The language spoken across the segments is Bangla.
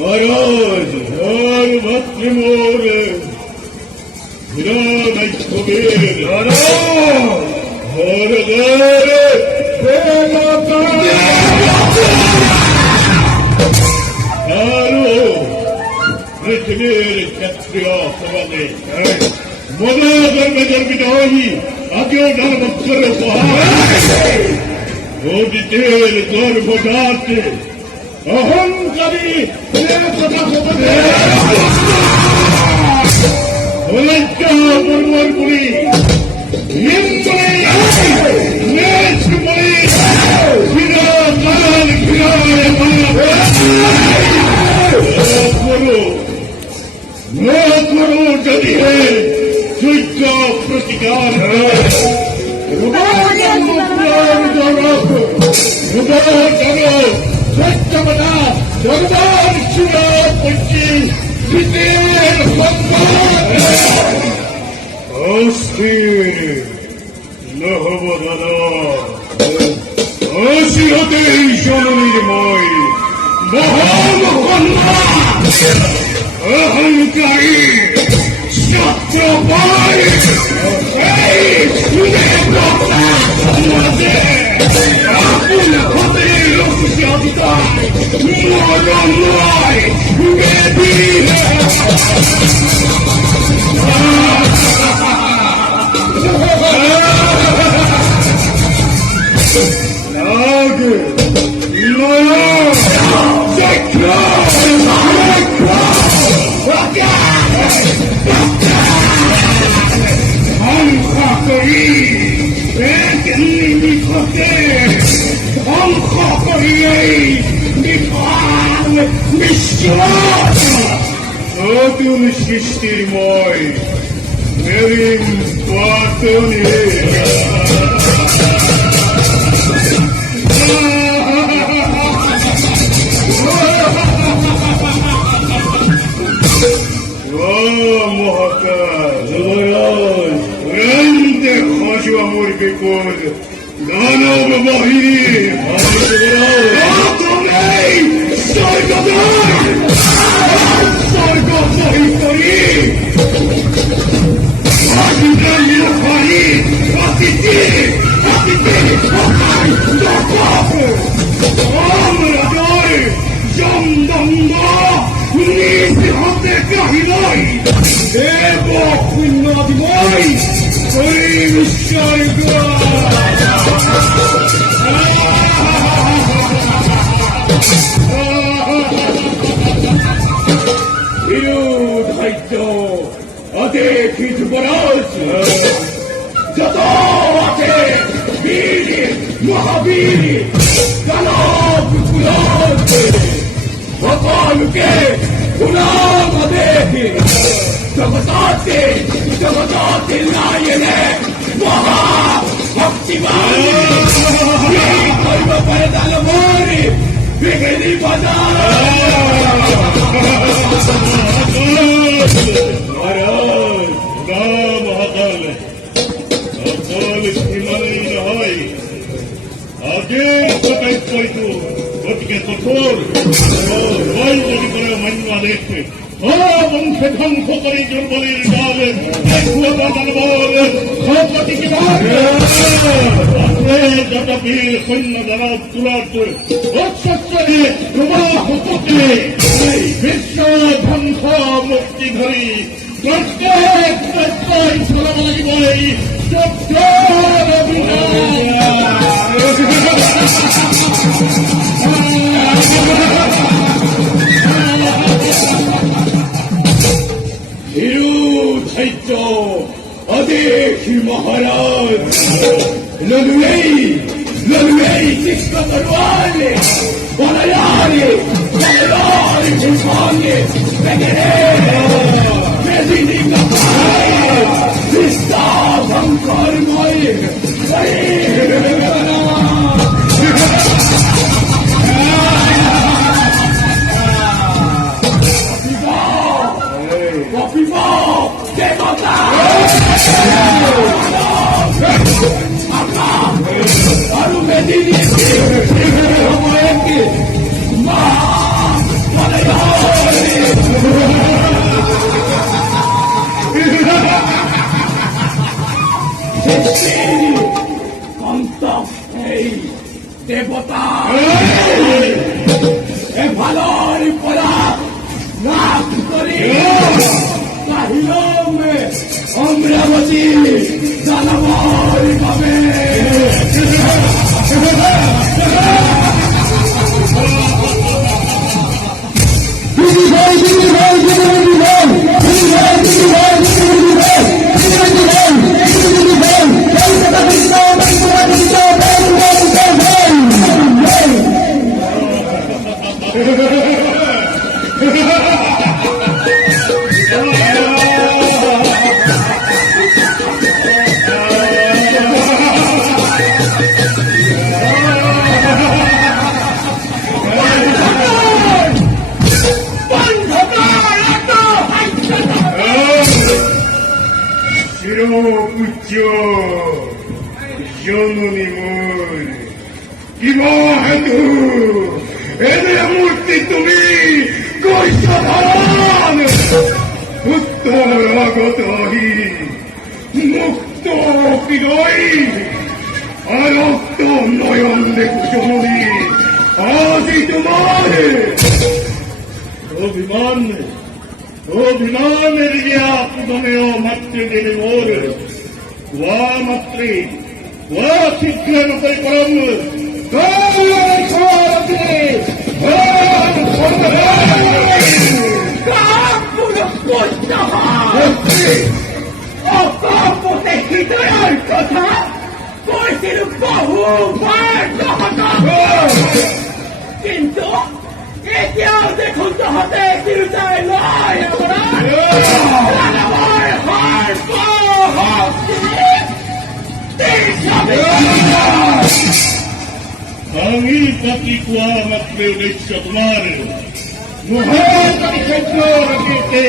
महाराज हर भक्त मोर विराट कुबेर हर पृथ्वीर क्षत्रिय सवादे मनो धर्म जन्मित होई आज्ञो धर्म कर उपहार रोदितेर गर्भ दाते अहंकारी प्रतिकार सत्यमना भगवान शिवा पंची अस्थिर নহব দাদা আসি হতেই জননীরময় অহংকারী সত্যবাই আপন হতে রক্ষিতায় মরণ নয় বেদিন নতুন সৃষ্টির ময় মেরিন পাতনে মহাকাশ খসু আমার বিপদ দানব বাহিনী महावीर दानव कुलोते भगवान के गुलाम देखे जगताते नायने महा भक्तिमान कर्म परदान मोरी बिगड़ी बाजार महाराज महाकाल अकाल हिमालय नहाय आगे बताइए गति के कठोर मानवा देखते বংশে ধ্বংস করে দুর্বলের দল যত বীর সৈন্য দ্বারা তুলার অশ্বরে প্রবাহ পথে বিশ্ব ধ্বংস মুক্তি ধরি প্রত্যেক প্রত্যয় ছড়াবাই বই চক্রের ধৈর্য অদেখি মহারাজ ললুয়েই কৃষ্ণ তরোয়ারে বলয়ারে বলয়ারে ভূষণে বেগরে মেদিনী কপালে বিস্তা ভঙ্কর ময়ে আরো মেদিনী মা দেবতা এ ভালোর পরা নাক করি কাহিলমে অমরাবতী জানাবার পাবে উচ্চ জননী মোর কিবা হেতু এনে মূর্তি তুমি কৈশ ধারণ উত্তর আগত হি মুক্ত হৃদয় আরক্ত নয়ন দেখু জননী আজি তোমার অভিমানের রিয়া পুদমেয় মাতৃ দেবে মোর ওয়া মাতৃ ওয়া শীঘ্রেণ পরিকরম হৃদয়ের কথা কইছিল বহুবার কিন্তু এতিয়াও দেখুন তো হাতে চিরুতায় নয় আমি প্রতি কুয়া মাত্র উদ্দেশ্য তোমার মহাকালী ক্ষেত্র রচিতে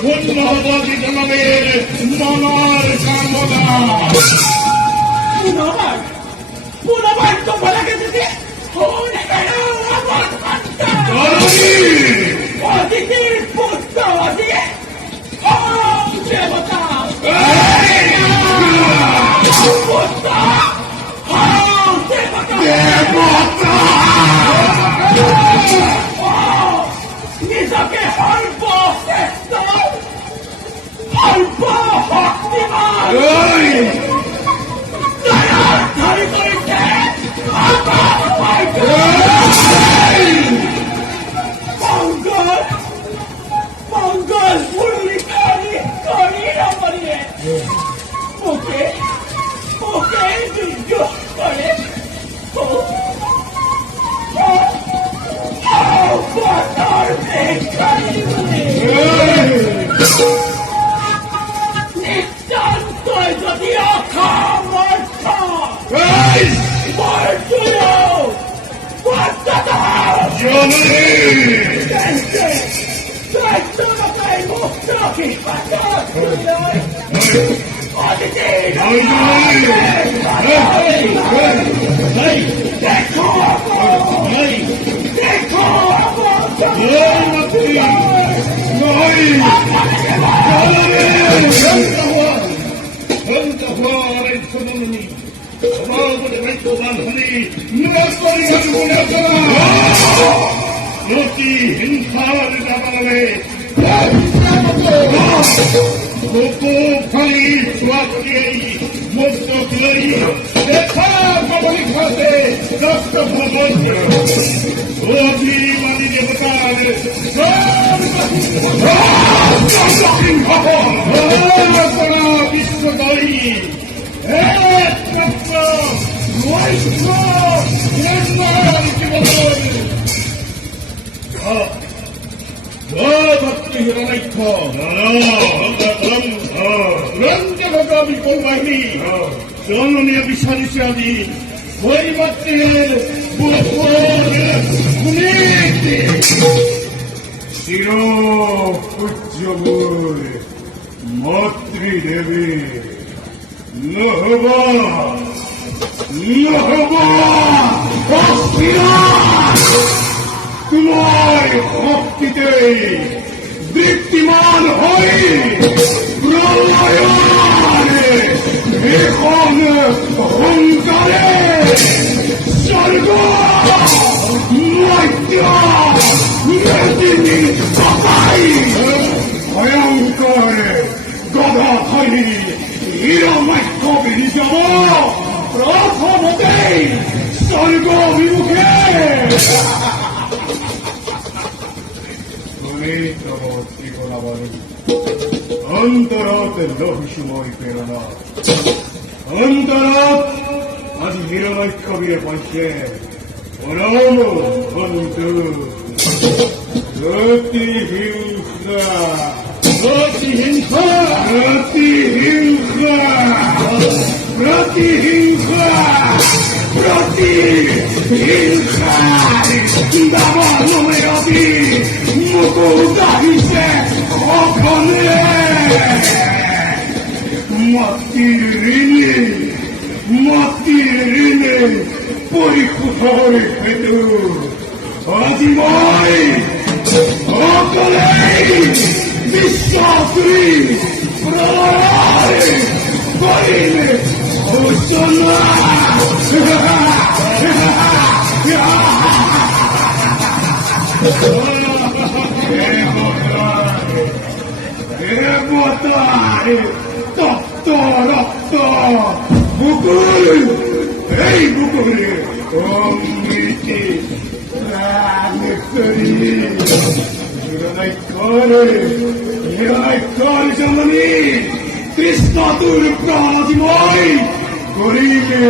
পূর্ণবাদী জনমের মনার কামনা পুনবার তো বলা গেছে অতিথির পুত্র দেবতা নিজকে অল্প শ্রেষ্ঠ অল্প ভক্তিমান ধরি করেছে মঙ্গল পুরুলি করি আমারে ওকে যুদ্ধ করে নিতান্তই যদি অসমর্থ দেখো ধনী প্রতি হিংসার দাবালে খালি স্বাস্থ্যেই মুক্ত করি দেখা কবলি খাতে রক্ত ভবন অভিমানী দেবতার বিশ্বদয়ী একমাত্র বৈষ্ণ ভক্তি হিরণাক্ষ রঞ্জনগামী কৌবাহিনী জননীয় বিশ্বাদিশে আদি বৈমাত্রের চির উজ্জ্বল মাতৃদেবী নহবা তোমার ভক্তিতে দীপ্তিমান হয়ে প্রলয়ানে এখন অহংকারে স্বর্গ মৈত্র ভয়ঙ্কর গদা ধরি হিরমাক্ষ বিরিজ প্রথমতেই স্বর্গ বিমুখে অন্তরত লহিসময় প্রেরণা অন্তরত আজ হিরণাক্ষ বীরে পৌঁছে পরম বন্ধু প্রতিহিংসা প্রতিহিংসা প্রতিহিংসা প্রতিহিংসা প্রতিহিংসা দাবানমের অতি মুকুট আহিছে অখনে মাটির ঋণে পরিশোধৰ হেতু আজি মই অকলেই বিশ্বাসী প্ৰলয় কৰিম ঘোষণা তপ্ত রক্ত বুকুল এই বুকুলে অমৃতি হিরণাক্ষর জননী কৃষ্ণ তোর প্রাণাদিময় করিলে